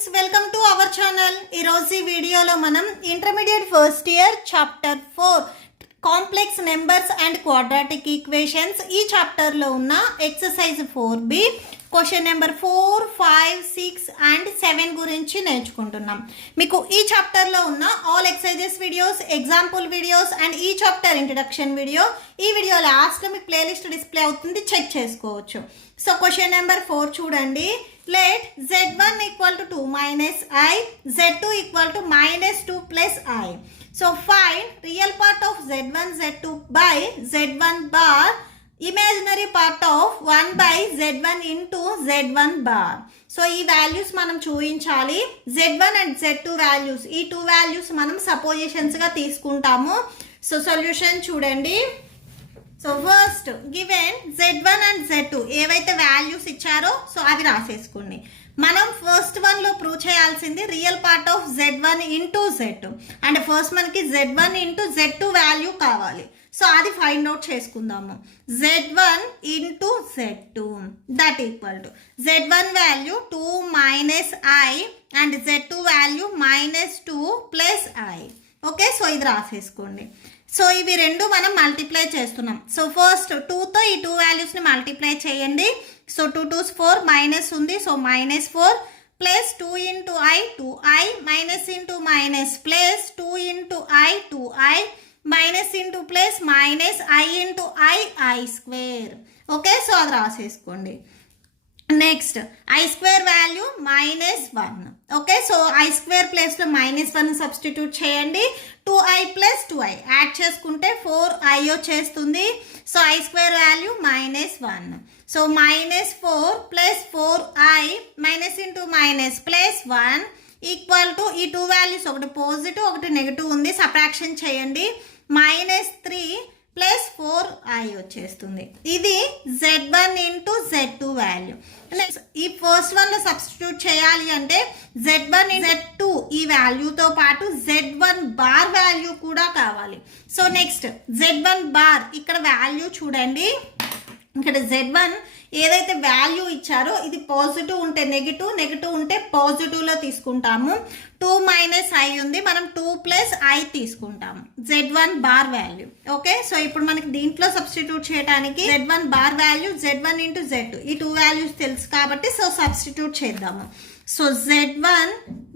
Friends, welcome to our channel. ఈరోజు ఈ వీడియోలో మనం intermediate first year chapter 4 complex numbers and quadratic equations ఈ చాప్టర్లో ఉన్న exercise 4B question number 4, 5, 6 and 7 గురించి నేర్చుకుంటున్నాం. మీకు ఈ చాప్టర్లో ఉన్న all exercises videos, example videos and ఈ చాప్టర్ ఇంట్రడక్షన్ వీడియో ఈ వీడియో లాస్ట్లో మీకు ప్లేలిస్ట్ డిస్ప్లే అవుతుంది, చెక్ చేసుకోవచ్చు. సో క్వశ్చన్ నెంబర్ 4 చూడండి. Let z1 equal to 2 minus I, z2 equal to minus 2 plus I. So find real part of z1, z2 by z1 bar, imaginary part of 1 by z1 into z1 bar. So ఈ values మనం చూపించాలి. z1 and z2 values, ఈ 2 values మనం సపోజిషన్స్గా తీసుకుంటాము. So solution చూడండి. So first given z1 and z2 ఏవైతే values ఇచ్చారో so అవి రాసేసుకోండి. మనం ఫస్ట్ వన్లో ప్రూవ్ చేయాల్సింది real part of z1 into z2 and first మనకి z1 ఇంటూ z2 వాల్యూ కావాలి. సో అది ఫైండ్ అవుట్ చేసుకుందాము. z1 into z2 that equal to z1 value 2 minus I and z2 value minus 2 plus I. Okay, so ఇది రాసేసుకోండి. So ఇవి రెండు మనం multiply చేస్తున్నాం. So first 2తో ఈ 2 వాల్యూస్ని మల్టిప్లై చేయండి. సో 2 2s 4 మైనస్ ఉంది, so minus 4 plus 2 into I 2I minus into minus plus 2 into I 2I minus into plus minus I into I square. Okay, so అది రాసేసుకోండి. Next I square value minus 1. Okay, so I square ప్లేస్లో minus 1 substitute చేయండి. 2I plus 2I add చేసుకుంటే 4I వచ్చేస్తుంది. So I square value minus 1. So minus 4 plus 4I minus into minus plus 1 equal to ఈ 2 values ఒకటి positive ఒకటి negative ఉంది, subtraction చేయండి. Minus 3 plus 4I వచ్చేస్తుంది. ఇది z1 into z2 value. Next ఈ ఫస్ట్ వన్లో సబ్స్టిట్యూట్ చేయాలి అంటే z1 z2 ఈ వాల్యూతో పాటు z1 బార్ వాల్యూ కూడా కావాలి. సో నెక్స్ట్ z1 బార్ ఇక్కడ వాల్యూ చూడండి. ఇక్కడ z1 ఏదైతే వాల్యూ ఇచ్చారో ఇది పాజిటివ్ ఉంటే నెగిటివ్, నెగిటివ్ ఉంటే పాజిటివ్లో తీసుకుంటాము. 2 మైనస్ I ఉంది, మనం 2 ప్లస్ I తీసుకుంటాము z1 bar value. Okay, so ఇప్పుడు మనకి దీంట్లో సబ్స్టిట్యూట్ చేయడానికి z1 bar value z1 into z2 ఈ 2 వాల్యూస్ తెలుసు కాబట్టి సో సబ్స్టిట్యూట్ చేద్దాము. So z1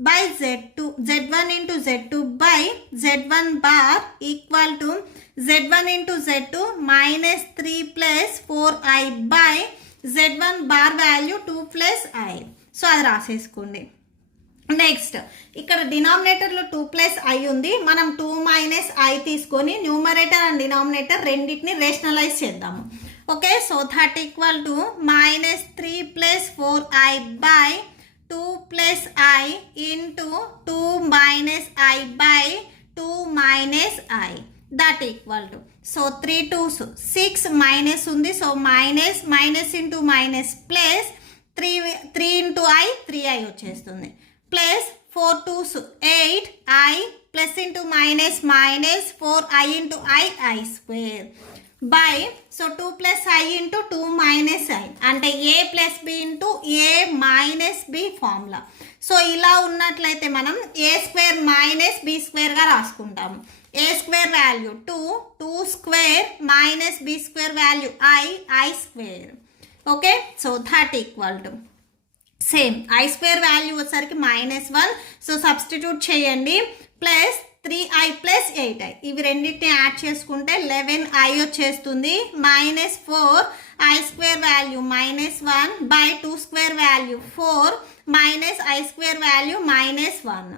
by z2 z1 into z2 by z1 bar equal to z1 into z2 minus 3 plus 4I by z1 bar value 2 plus I. So అది రాసేసుకోండి. Next ఇక్కడ డినామినేటర్లో 2 plus I ఉంది, మనం 2 minus I తీసుకొని numerator and denominator రెండింటిని rationalize చేద్దాము. Okay, so that equal to minus 3 plus 4I by 2 plus I into 2 minus I by 2 minus I that equal to so 3 2s 6 minus ఉంది, so minus minus into minus plus 3 into I 3I వచ్చేస్తుంది plus 4 2s 8I plus into minus minus 4I into I square by so 2 plus I into 2 minus I అంటే A plus B into A minus B formula. So ఇలా ఉన్నట్లయితే మనం A square minus B స్క్వేర్గా రాసుకుంటాము. A square value 2 square minus B square value I square. Okay, so that equal to same I square value వచ్చేసరికి minus 1, so substitute చేయండి. Plus 3I plus 8I ఇవి రెండింటిని add చేసుకుంటే 11I వచ్చేస్తుంది. Minus 4I square value minus 1 by 2 square value 4 minus I square value minus 1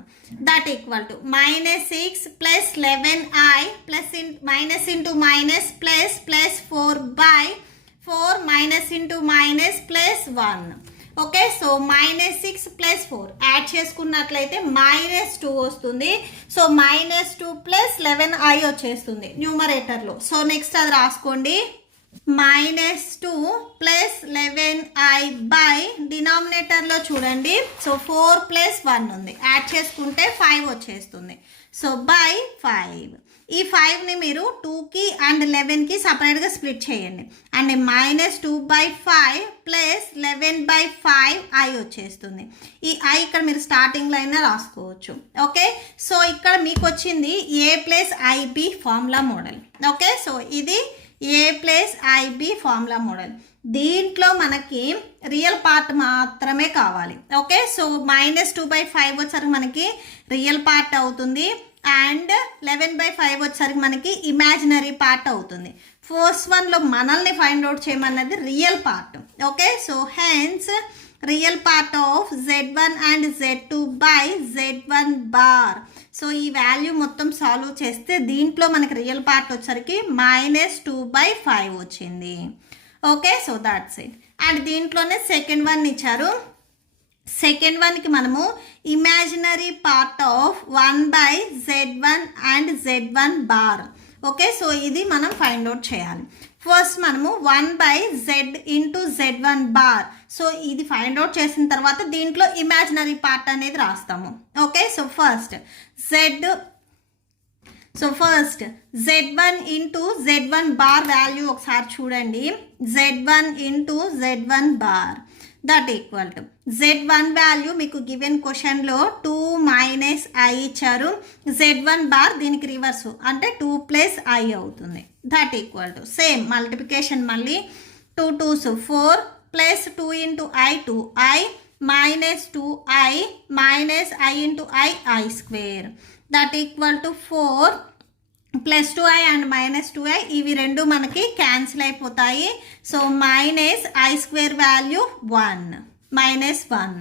that equal to minus 6 plus 11I plus minus into minus plus plus 4 by 4 minus into minus plus 1. Okay, so minus 6 plus 4 add చేసుకున్నట్లయితే minus 2 వస్తుంది. So minus 2 plus 11I వచ్చేస్తుంది న్యూమరేటర్లో. So next అది రాసుకోండి. Minus 2 plus 11I by డినామినేటర్లో చూడండి. So 4 plus 1 ఉంది, add చేసుకుంటే 5 వచ్చేస్తుంది. So by 5. ఈ 5ని మీరు 2కి అండ్ 11కి సపరేట్గా స్ప్లిట్ చేయండి. అండ్ -2/5 ప్లస్ 11/5 i వచ్చేస్తుంది. ఈ i ఇక్కడ మీరు స్టార్టింగ్లో అయినా రాసుకోవచ్చు. ఓకే, సో ఇక్కడ మీకు వచ్చింది a+ib formula model. Okay, so ఇది a+ib ఫార్ములా మోడల్. దీంట్లో మనకి రియల్ పార్ట్ మాత్రమే కావాలి. ఓకే, సో -2/5 వచ్చేసరికి మనకి రియల్ పార్ట్ అవుతుంది అండ్ 11/5 వచ్చేసరికి మనకి ఇమాజినరీ పార్ట్ అవుతుంది. ఫస్ట్ వన్లో మనల్ని ఫైండ్ అవుట్ చేయమన్నది real part. Okay, so hence real part of z1 and z2 by z1 bar. So ఈ వాల్యూ మొత్తం సాల్వ్ చేస్తే దీంట్లో మనకి రియల్ పార్ట్ వచ్చేసరికి -2/5 వచ్చింది. Okay, so that's it. And దీంట్లోనే సెకండ్ వన్ ఇచ్చారు. సెకండ్ వన్కి మనము imaginary part of 1/z1 and z1 bar. Okay, so ఇది మనం ఫైండ్ అవుట్ చేయాలి. ఫస్ట్ మనము 1/z into z1 bar. So ఇది ఫైండ్ అవుట్ చేసిన తర్వాత దీంట్లో ఇమాజినరీ పార్ట్ అనేది రాస్తాము. Okay, so first z1 into z1 bar value ఒకసారి చూడండి. z1 into z1 bar that equal to z1 value మీకు గివెన్ క్వశ్చన్లో 2 - i ఇచ్చారు. z1 బార్ దీనికి రివర్స్ అంటే 2 + i అవుతుంది. That equal to same multiplication మళ్ళీ 2 2s 4 plus 2 into i 2i -2i - i into i square that equal to 4 + 2i and -2i ఇవి రెండు మనకి క్యాన్సిల్ అయిపోతాయి. So -i² value 1 -1.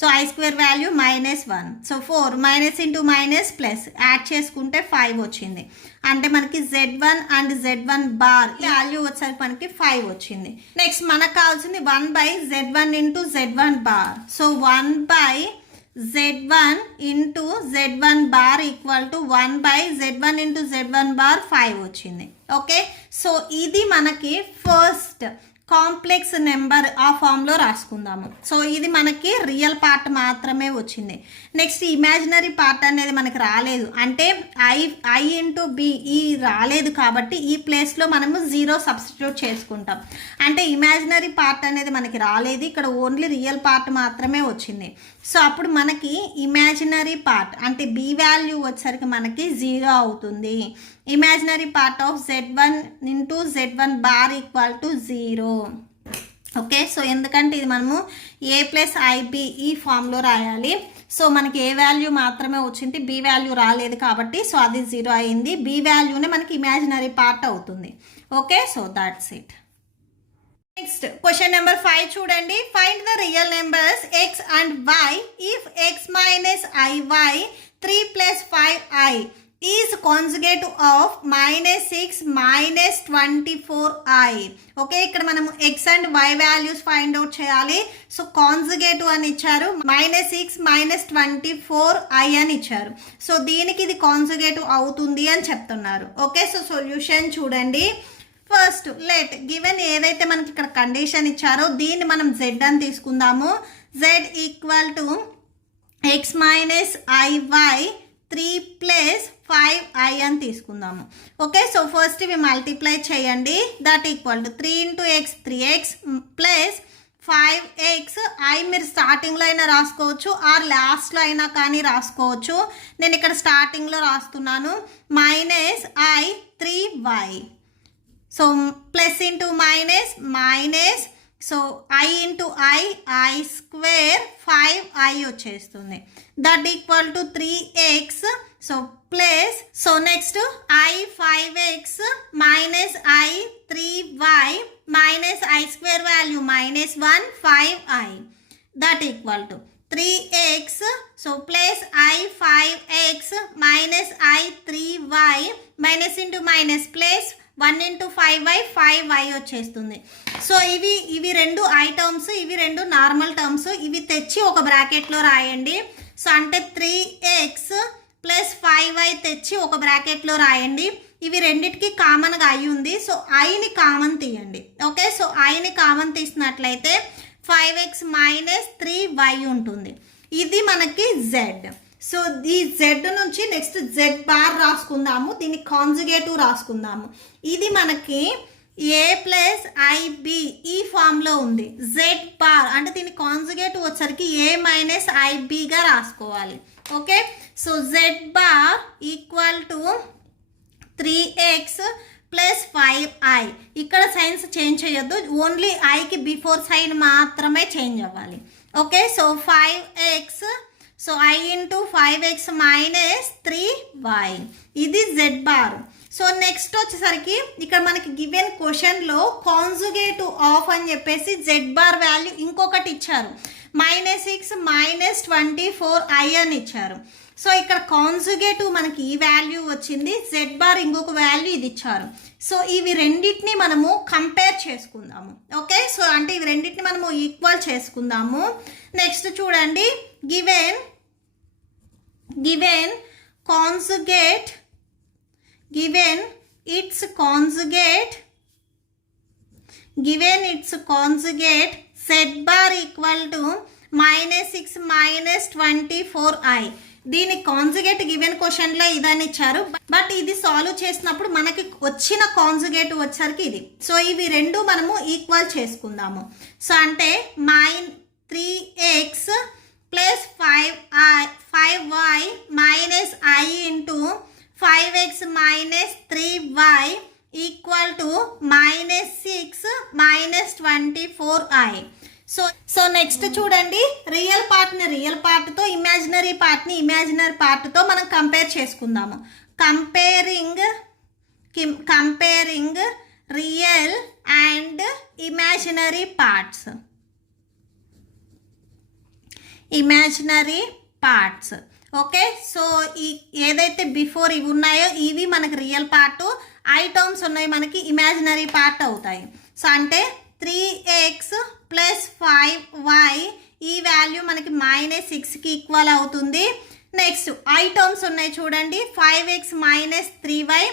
So i² value -1. So 4 minus into minus plus add చేసుకుంటే 5 వచ్చింది. అంటే మనకి z1 and z1 bar value వచ్చేసరికి మనకి 5 వచ్చింది. నెక్స్ట్ మనకు కావాల్సింది 1/z1 into z1 bar. So 1/z1 into z1 bar equal to 1/z1 into z1 bar 5 వచ్చింది. ఓకే, సో ఇది మనకి ఫస్ట్ కాంప్లెక్స్ నెంబర్ ఆ ఫామ్లో రాసుకుందాము. సో ఇది మనకి రియల్ పార్ట్ మాత్రమే వచ్చింది. నెక్స్ట్ ఇమాజినరీ పార్ట్ అనేది మనకి రాలేదు, అంటే i ఇంటూ b ఈ రాలేదు కాబట్టి ఈ ప్లేస్లో మనము 0 సబ్స్టిట్యూట్ చేసుకుంటాం. అంటే ఇమాజినరీ పార్ట్ అనేది మనకి రాలేదు, ఇక్కడ ఓన్లీ రియల్ పార్ట్ మాత్రమే వచ్చింది. సో అప్పుడు మనకి ఇమాజినరీ పార్ట్ అంటే b వాల్యూ వచ్చేసరికి మనకి 0 అవుతుంది. Imaginary part of z1 into z1 bar equal to 0. Okay, so ఎందుకంటే ఇది మనము a+ib ఈ ఫామ్లో రాయాలి. సో మనకి ఏ వాల్యూ మాత్రమే వచ్చింది, b వాల్యూ రాలేదు కాబట్టి సో అది 0 అయింది. b వాల్యూనే మనకి ఇమాజినరీ పార్ట్ అవుతుంది. Okay, so that's it. Next question number 5 చూడండి. Find the real numbers x and y if x - iy 3 + 5i is conjugate of -6 - 24i. Okay, ఇక్కడ మనం x and y values find out చేయాలి. So conjugate అని ఇచ్చారు, -6 - 24i అని ఇచ్చారు. So దీనికి ఇది కాన్జుగేట్ అవుతుంది అని చెప్తున్నారు. ఓకే, సో సొల్యూషన్ చూడండి. ఫస్ట్ లెట్ గివెన్ ఏదైతే మనకి ఇక్కడ కండిషన్ ఇచ్చారో దీన్ని మనం z అని తీసుకుందాము. z equal to x - iy 3 + 5i అని తీసుకుందాము. ఓకే, సో ఫస్ట్ ఇవి మల్టిప్లై చేయండి. That equal to 3 × x 3x plus 5x. i మీరు స్టార్టింగ్లో అయినా రాసుకోవచ్చు ఆర్ లాస్ట్లో అయినా కానీ రాసుకోవచ్చు. నేను ఇక్కడ స్టార్టింగ్లో రాస్తున్నాను. -i 3y. So plus into minus so i into i square 5i వచ్చేస్తుంది. That equal to 3x. So plus so next i 5x - i 3y - i square value -1 5i. That equal to 3x. So plus i 5x - i 3y minus into minus plus 1 × 5i వచ్చేస్తుంది. So ఇవి రెండు i terms, ఇవి రెండు normal terms. ఇవి తెచ్చి ఒక బ్రాకెట్లో రాయండి. సో అంటే 3x + 5i తెచ్చి ఒక బ్రాకెట్లో రాయండి. ఇవి రెండిటికి కామన్గా i ఉంది. సో iని కామన్ తీయండి. ఓకే, సో iని కామన్ తీసినట్లయితే 5x - 3y ఉంటుంది. ఇది మనకి z. సో ఈ జెడ్ నుంచి నెక్స్ట్ జెడ్ బార్ రాసుకుందాము, దీన్ని కాంజుగేటివ్ రాసుకుందాము. ఇది మనకి ఏ ప్లస్ ఐబి ఈ ఫామ్లో ఉంది. జెడ్ బార్ అంటే దీని కాంజుగేటివ్ వచ్చరికి ఏ మైనస్ ఐబిగా రాసుకోవాలి. Okay, so Z bar equal to 3x plus 5i. ఇక్కడ సైన్స్ చేంజ్ చేయొద్దు, ఓన్లీ ఐకి బిఫోర్ సైన్ మాత్రమే చేంజ్ అవ్వాలి. Okay, so 5x, so i into 5x minus 3y, ఇది జెడ్ బార్. సో నెక్స్ట్ వచ్చేసరికి ఇక్కడ మనకి గివెన్ క్వశ్చన్లో కాంజుగేటివ్ ఆఫ్ అని చెప్పేసి జెడ్ బార్ వాల్యూ ఇంకొకటి ఇచ్చారు, -6 మైనస్ 24i అని ఇచ్చారు. సో ఇక్కడ కాంజుగేటివ్ మనకి ఈ వాల్యూ వచ్చింది, జెడ్ బార్ ఇంకొక వాల్యూ ఇది ఇచ్చారు. సో ఇవి రెండింటిని మనము కంపేర్ చేసుకుందాము. ఓకే, సో అంటే ఇవి రెండింటిని మనము ఈక్వల్ చేసుకుందాము. నెక్స్ట్ చూడండి, given conjugate, given its conjugate z bar equal to -6 minus 24i. దీని కాంజుగేట్ గివెన్ క్వశ్చన్లో ఇదని ఇచ్చారు, బట్ ఇది సాల్వ్ చేసినప్పుడు మనకి వచ్చిన కాంజుగేట్ వచ్చరికి ఇది. సో ఇవి రెండు మనము ఈక్వల్ చేసుకుందాము. సో అంటే 3x plus 5y minus i into 5x minus 3y equal to -6 minus 24i. So next చూడండి, రియల్ పార్ట్ని రియల్ పార్ట్తో, ఇమాజినరీ పార్ట్ని ఇమాజినరీ పార్ట్తో మనం కంపేర్ చేసుకుందాము. Comparing real and imaginary parts. Okay, so ఈ ఏదైతే బిఫోర్ ఇవి ఉన్నాయో ఇవి మనకి రియల్ పార్ట్, ఐ టర్మ్స్ ఉన్నాయి మనకి ఇమాజినరీ పార్ట్ అవుతాయి. సో అంటే 3x ప్లస్ 5y ఈ వాల్యూ మనకి -6కి ఈక్వల్ అవుతుంది. నెక్స్ట్ ఐ టర్మ్స్ ఉన్నాయి చూడండి, 5x minus 3y,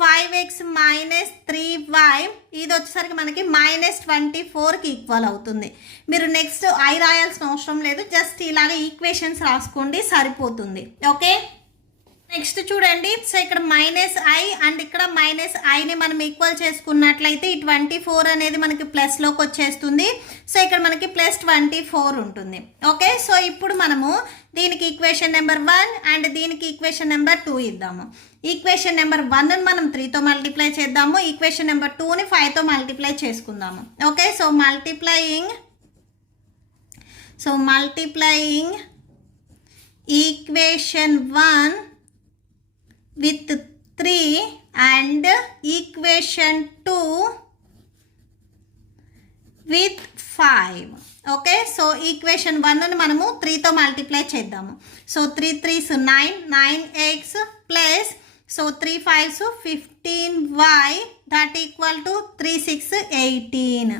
5x minus 3y ఇది వచ్చేసరికి మనకి -24కి ఈక్వల్ అవుతుంది. మీరు నెక్స్ట్ ఐ రాయాల్సిన అవసరం లేదు, జస్ట్ ఇలాగ ఈక్వేషన్స్ రాసుకోండి సరిపోతుంది. ఓకే, నెక్స్ట్ చూడండి, సో ఇక్కడ -i అండ్ ఇక్కడ -iని మనం ఈక్వల్ చేసుకున్నట్లయితే ఈ 24 అనేది మనకి ప్లస్లోకి వచ్చేస్తుంది. సో ఇక్కడ మనకి +24 ఉంటుంది. ఓకే, సో ఇప్పుడు మనము దీనికి ఈక్వేషన్ నెంబర్ 1 అండ్ దీనికి ఈక్వేషన్ నెంబర్ 2 ఇద్దాము. ఈక్వేషన్ నెంబర్ 1ని మనం 3తో మల్టిప్లై చేద్దాము, ఈక్వేషన్ నెంబర్ 2ని 5తో మల్టిప్లై చేసుకుందాము. Okay, so multiplying equation 1 with 3 and equation 2 with 5. Okay, so equation 1ని మనము 3తో మల్టిప్లై చేద్దాము. So 3 3s 9, 9x plus so 3 5s 15y that equal to 3 6 18.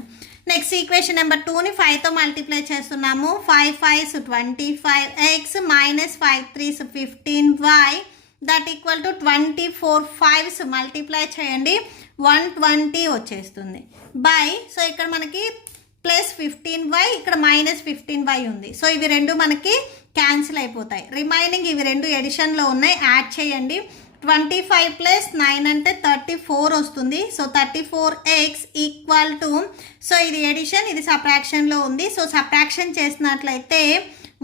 Next equation number 2ని 5తో multiply చేస్తున్నాము. 5 5s 25x minus 5 3s 15y that equal to 24 5s multiply చేయండి 120 వచ్చేస్తుంది by. So ఇక్కడ మనకి plus 15y ఇక్కడ -15y ఉంది. సో ఇవి రెండు మనకి క్యాన్సిల్ అయిపోతాయి. రిమైనింగ్ ఇవి రెండు ఎడిషన్లో ఉన్నాయి, యాడ్ చేయండి. 25 ప్లస్ 9 అంటే 34 వస్తుంది. So 34x equal to, so ఇది ఎడిషన్ ఇది సబ్ట్రాక్షన్లో ఉంది. సో సబ్ట్రాక్షన్ చేసినట్లయితే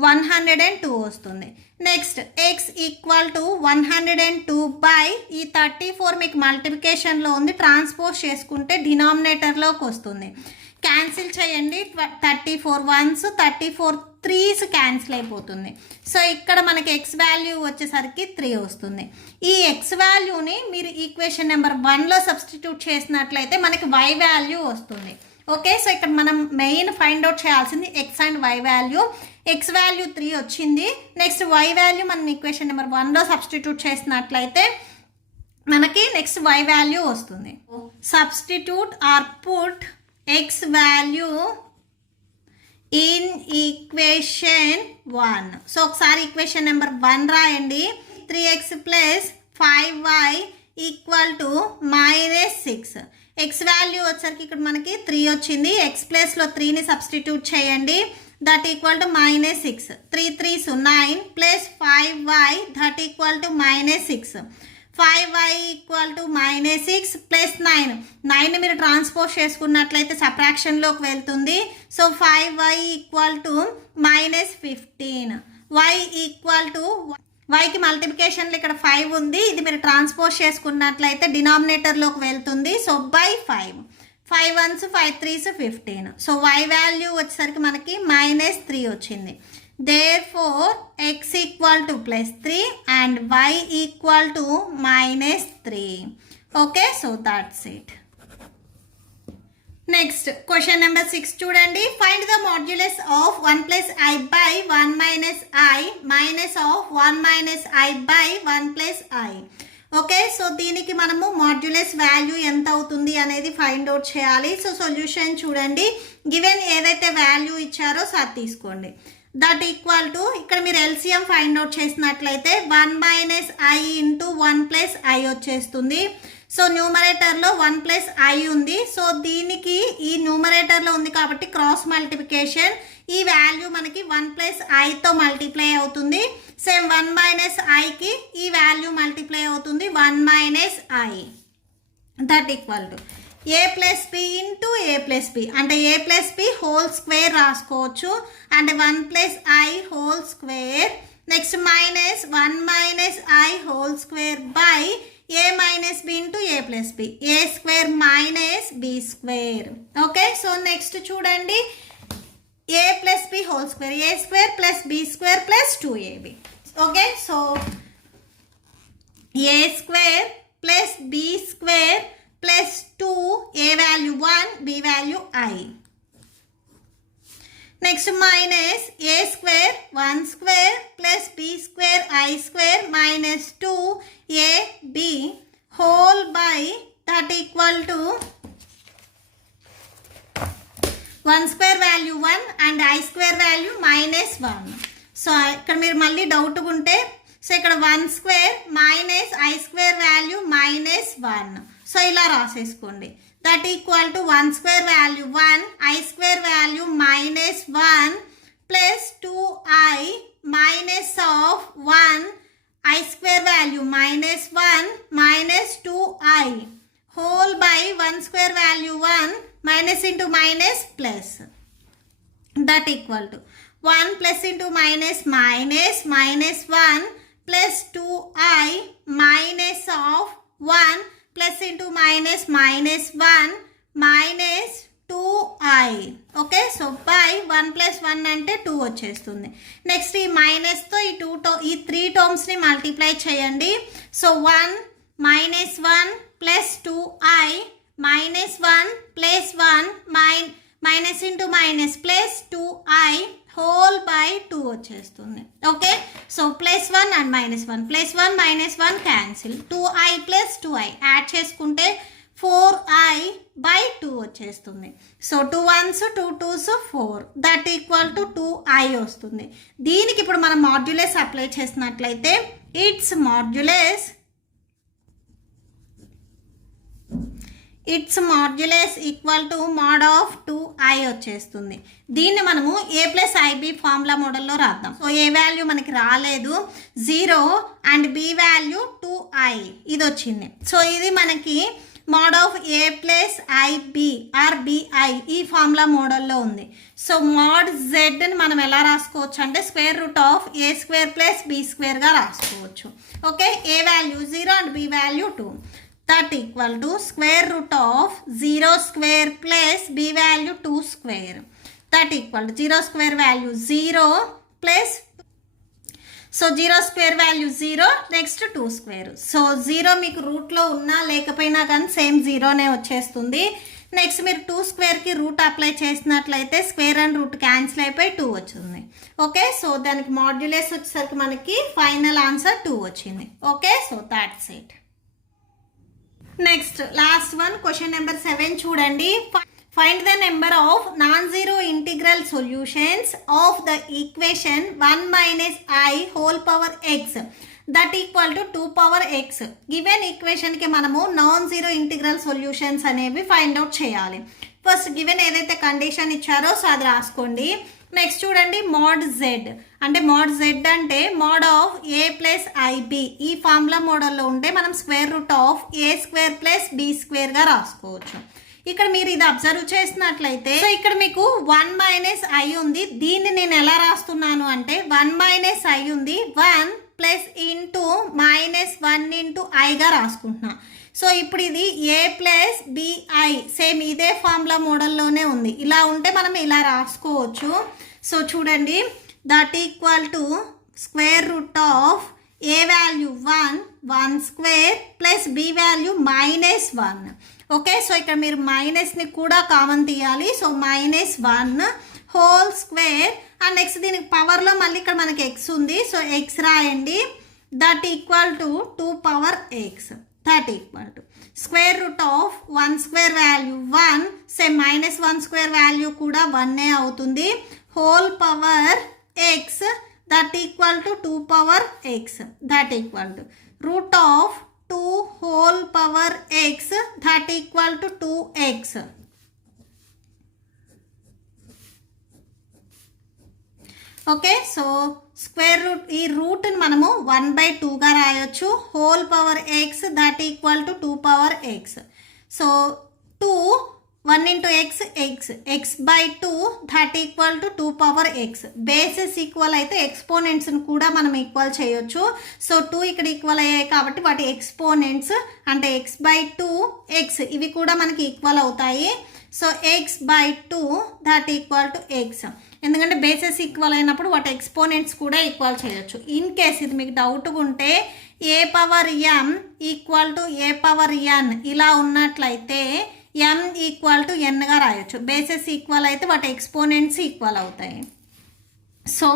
102 వస్తుంది. Next x equal to 102 by ఈ 34 మీకు మల్టిప్లికేషన్లో ఉంది, ట్రాన్స్పోజ్ చేసుకుంటే డినామినేటర్లోకి వస్తుంది. క్యాన్సిల్ చేయండి, 34 1s 34 3s క్యాన్సిల్ అయిపోతుంది. సో ఇక్కడ మనకి x వాల్యూ వచ్చేసరికి 3 వస్తుంది. ఈ x వాల్యూని మీరు ఈక్వేషన్ నెంబర్ 1లో సబ్స్టిట్యూట్ చేసినట్లయితే మనకి y వాల్యూ వస్తుంది. ఓకే, సో ఇక్కడ మనం మెయిన్ ఫైండ్ అవుట్ చేయాల్సింది x and y value. x value 3 వచ్చింది. నెక్స్ట్ y వాల్యూ మనం ఈక్వేషన్ నెంబర్ 1లో సబ్స్టిట్యూట్ చేసినట్లయితే మనకి నెక్స్ట్ y వాల్యూ వస్తుంది. Substitute or put x value in equation 1. So ఒకసారి ఈక్వేషన్ నెంబర్ 1 రాయండి. 3x plus 5y equal to -6. x value వచ్చరికి ఇక్కడ మనకి 3 వచ్చింది. x ప్లస్లో 3ని సబ్స్టిట్యూట్ చేయండి. That equal to -6. 3 3s 9 plus 5y that equal to -6. 5y equal to -6 plus 9. 9 మీరు ట్రాన్స్పోజ్ చేసుకున్నట్లయితే సబ్ట్రాక్షన్లోకి వెళ్తుంది. So 5y equal to -15. y equal to వైకి మల్టిప్లికేషన్లో ఇక్కడ 5 ఉంది, ఇది మీరు ట్రాన్స్పోజ్ చేసుకున్నట్లయితే డినామినేటర్లోకి వెళ్తుంది. So by 5. 5 1s 5 3s 15. So y value వచ్చేసరికి మనకి -3 వచ్చింది. Therefore x equal to +3 and y equal to -3. Okay, so that's it. Next question number 6 చూడండి. Find the modulus of 1 + i by 1 - i minus of 1 - i by 1 + i. Okay, so దీనికి మనము modulus value ఎంత అవుతుంది అనేది find out చేయాలి. So solution చూడండి. Given ఏదైతే value ఇచ్చారో సో అది తీసుకోండి. దట్ ఈక్వల్ టు ఇక్కడ మీరు ఎల్సిఎం ఫైండ్ అవుట్ చేసినట్లయితే 1 - i ఇంటూ 1 + i వచ్చేస్తుంది. సో న్యూమరేటర్లో 1 + i ఉంది. సో దీనికి ఈ న్యూమరేటర్లో ఉంది కాబట్టి క్రాస్ మల్టిప్లికేషన్ ఈ వాల్యూ మనకి 1 + iతో మల్టిప్లై అవుతుంది. సేమ్ 1 - iకి ఈ వాల్యూ మల్టిప్లై అవుతుంది 1 - i. That equal to a + b into a + b అంటే a + b హోల్ స్క్వేర్ రాసుకోవచ్చు అంటే 1 + i whole square. Next -1 - i whole square by a - b into a + b a square - b square. Okay, so next చూడండి a + b whole square a square plus b square plus 2ab. Okay, so a square plus b square plus 2 a value 1 b value i. Next -a square 1 square plus b square i square minus 2 a b whole by that equal to 1 square value 1 and i square value -1. So ఇక్కడ మీరు మళ్ళీ డౌట్గా ఉంటే so ఇక్కడ 1 square - i square value -1. So ఇలా రాసేసుకోండి. That equal to 1 square value 1 i square value -1 plus 2i minus of 1 i square value -1 minus 2i whole by 1 square value 1 minus into minus plus. That equal to 1 plus into minus -1 plus 2i minus of 1 plus into minus -1 minus 2i. Okay, so by 1 + 1 అంటే 2 వచ్చేస్తుంది. Next ఈ మైనస్తో ఈ 3 టర్మ్స్ని multiply చేయండి. So 1 -1 plus 2i -1 plus 1 minus into minus plus 2i whole by 2 వచ్చేస్తుంది. Okay, so +1 and -1 +1 -1 cancel 2i plus 2i add చేసుకుంటే 4i by 2 వచ్చేస్తుంది. So 2 1s 2 2s 4 that equal to 2i వస్తుంది. దీనికి ఇప్పుడు మనం మాడ్యులస్ అప్లై చేసినట్లయితే it's modulus equal to mod of 2i వచ్చేస్తుంది. దీన్ని మనము a + ib ఫార్ములా మోడల్లో రాద్దాం. సో ఏ వాల్యూ మనకి రాలేదు 0 అండ్ b వాల్యూ 2i ఇది వచ్చింది. సో ఇది మనకి mod of a + ib or bi ఈ ఫార్ములా మోడల్లో ఉంది. సో mod zని మనం ఎలా రాసుకోవచ్చు అంటే √a² + b² రాసుకోవచ్చు. Okay, a value 0 and b value 2 that equal to √0² plus b value 2² that equal to 0² value 0 plus so 0² value 0 next 2². So 0 మీకు రూట్లో ఉన్నా లేకపోయినా కానీ సేమ్ 0నే వచ్చేస్తుంది. నెక్స్ట్ మీరు 2² రూట్ అప్లై చేసినట్లయితే స్క్వేర్ అండ్ రూట్ క్యాన్సిల్ అయిపోయి 2 వచ్చింది. ఓకే, సో దానికి మాడ్యులస్ వచ్చేసరికి మనకి ఫైనల్ ఆన్సర్ 2 వచ్చింది. Okay, so that's it. Next last one question number 7 చూడండి. Find the number of non zero integral solutions of the equation 1 - i whole power x that equal to 2 power x. Given ఈక్వేషన్కి మనము non zero integral solutions అనేవి find out చేయాలి. First given ఏదైతే condition ఇచ్చారో so అది రాసుకోండి. Next చూడండి mod z అంటే mod of a plus i b. ఈ ఫార్ములా మోడల్లో ఉంటే మనం square root of a square plus b స్క్వేర్గా రాసుకోవచ్చు. ఇక్కడ మీరు ఇది అబ్జర్వ్ చేసినట్లయితే సో ఇక్కడ మీకు 1 మైనస్ ఐ ఉంది. దీన్ని నేను ఎలా రాస్తున్నాను అంటే 1 మైనస్ ఐ ఉంది, 1 ప్లస్ ఇంటూ -1 ఇంటూ ఐగా రాసుకుంటున్నా. సో ఇప్పుడు ఇది ఏ ప్లస్ బిఐ సేమ్ ఇదే ఫార్ములా మోడల్లోనే ఉంది. ఇలా ఉంటే మనం ఇలా రాసుకోవచ్చు. సో చూడండి that equal to square root of a value 1 square plus b value -1. Okay, so ఇక్కడ మీరు మైనస్ని కూడా కామన్ తీయాలి. So -1 whole square and next దీనికి పవర్లో మళ్ళీ ఇక్కడ మనకి ఎక్స్ ఉంది. సో ఎక్స్ రాయండి. That equal to 2 power X. That equal to square root of 1 square value 1 same -1 square value కూడా 1 అవుతుంది. Whole power X that equal to 2 power X. That equal to root of 2 whole power x that equal to 2x. Okay, so square root ఈ రూట్ని మనము 1/2గా రాయొచ్చు. Whole power X that equal to 2 power X. So 2 1 into x/2 that equal to 2 power X. Bases equal అయితే ఎక్స్పోనెంట్స్ని కూడా మనం equal చేయొచ్చు. So 2 ఇక్కడ equal అయ్యాయి కాబట్టి వాటి ఎక్స్పోనెంట్స్ అంటే x/2 ఎక్స్ ఇవి కూడా మనకి ఈక్వల్ అవుతాయి. So x/2 that equal to X. ఎందుకంటే బేసెస్ ఈక్వల్ అయినప్పుడు వాటి ఎక్స్పోనెంట్స్ కూడా ఈక్వల్ చేయొచ్చు. ఇన్ కేస్ ఇది మీకు డౌట్గా ఉంటే a power m equal to a power n ఇలా ఉన్నట్లయితే m ఈక్వల్ టు nగా రాయొచ్చు. బేసెస్ ఈక్వల్ అయితే వాటి ఎక్స్పోనెంట్స్ ఈక్వల్ అవుతాయి. So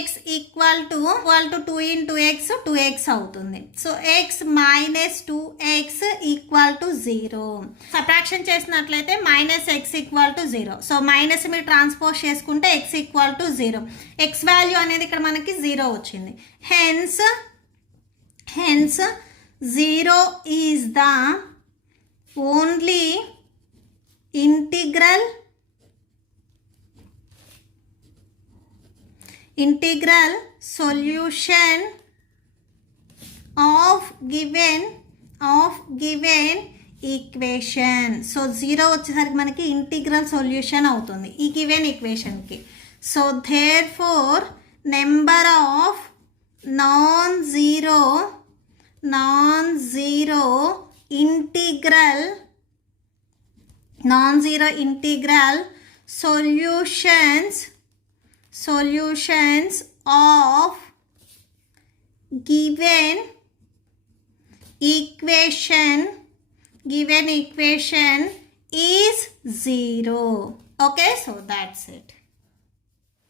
x equal to 2 into x 2x అవుతుంది. So x -2x equal to 0. Subtraction చేసినట్లయితే -x equal to 0. So minus మీరు transpose చేసుకుంటే x equal to 0. x value అనేది ఇక్కడ మనకి 0 వచ్చింది. Hence 0 is the only integral solution of given equation. So 0 వచ్చేసరికి మనకి ఇంటిగ్రల్ సొల్యూషన్ అవుతుంది ఈ గివెన్ ఈక్వేషన్కి. So therefore number of non zero integral solutions of given equation is 0. okay, so that's it.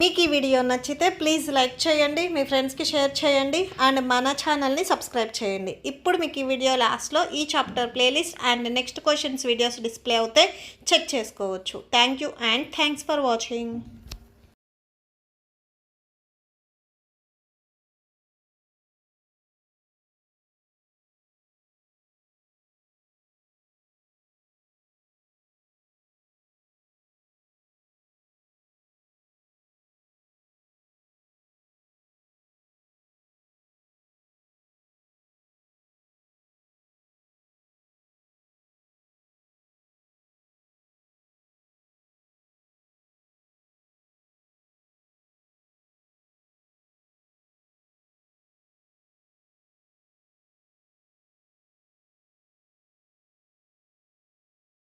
మీకు ఈ వీడియో నచ్చితే please like చేయండి, మీ ఫ్రెండ్స్కి షేర్ చేయండి అండ్ మన ఛానల్ని సబ్స్క్రైబ్ చేయండి. ఇప్పుడు మీకు ఈ వీడియో లాస్ట్లో ఈ chapter playlist and next questions videos display అవుతాయి, చెక్ చేసుకోవచ్చు. Thank you and thanks for watching.